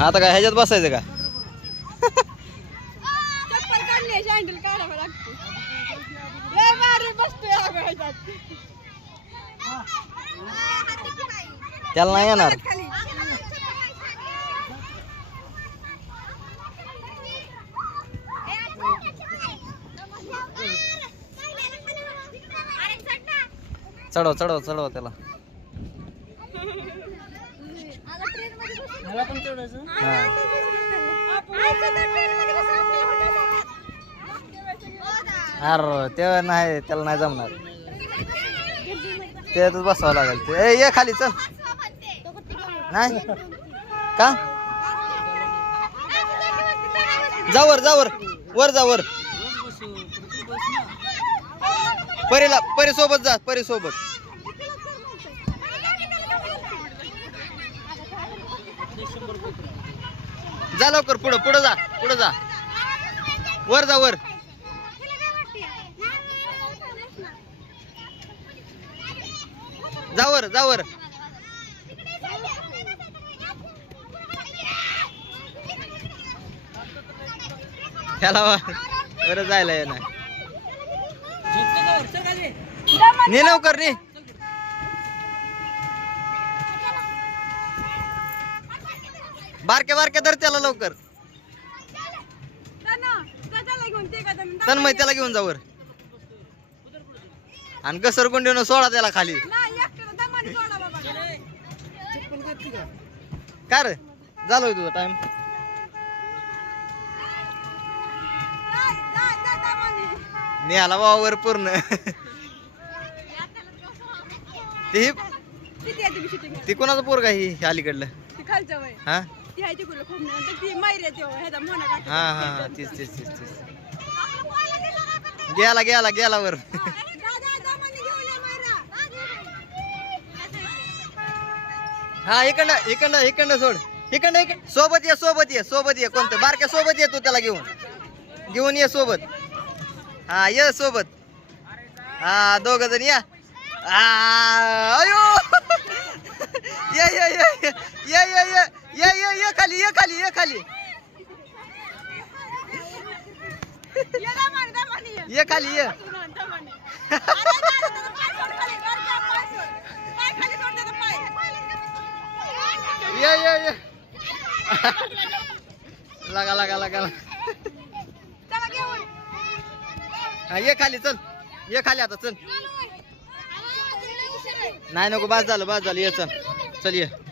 आता काय ह्याच्यात बसायचं का? त्याला नाही येणार. चढव चढव चढव त्याला. मला पण तेवढंच हा? अरे ते नाही त्याला नाही जमणार. त्यातच बसावं लागेल ते. ए, ये खाली चल. नाही? का? जावर जावर वर. जा वर. परीला परी सोबत जा परी सोबत जा लवकर पुढं पुढं जा पुढं जा. वर जा वर. जा वर जा वर. त्याला वर. जायला येणार. ने लवकर ने. बारक्या बारक्या धर त्याला लवकर. तन्मय त्याला घेऊन जावर आणि घसरगुंडीनं सोडा त्याला खाली. काय रे? झालोय तुझा टाइम नेहाला वावर पूर्ण. ती ती कोणाचं पोरगा ही अलीकडलं? हा? ती आहे तिकडं खूप नंतर ती माहेर येते हो, ह्याचा मोना काका. हा हा हा तीच तीच तीच तीच. गेला गेला गेला वर. हा इकडनं इकडनं इकडनं सोड. इकडनं इकडं. सोबत ये सोबत ये सोबत ये. कोणतं? बारक्या सोबत ये तू त्याला घेऊन. घेऊन ये सोबत. हा ये सोबत. हा दोघ जण या. आ, अयो! ये खाली. ये खाली ये. खाली ये. ये ये ये. लगा लगा लगा. हा ये खाली चल. ये खाली आता चल. नाही नको बस झालं बस झालं ये चल. चल ये.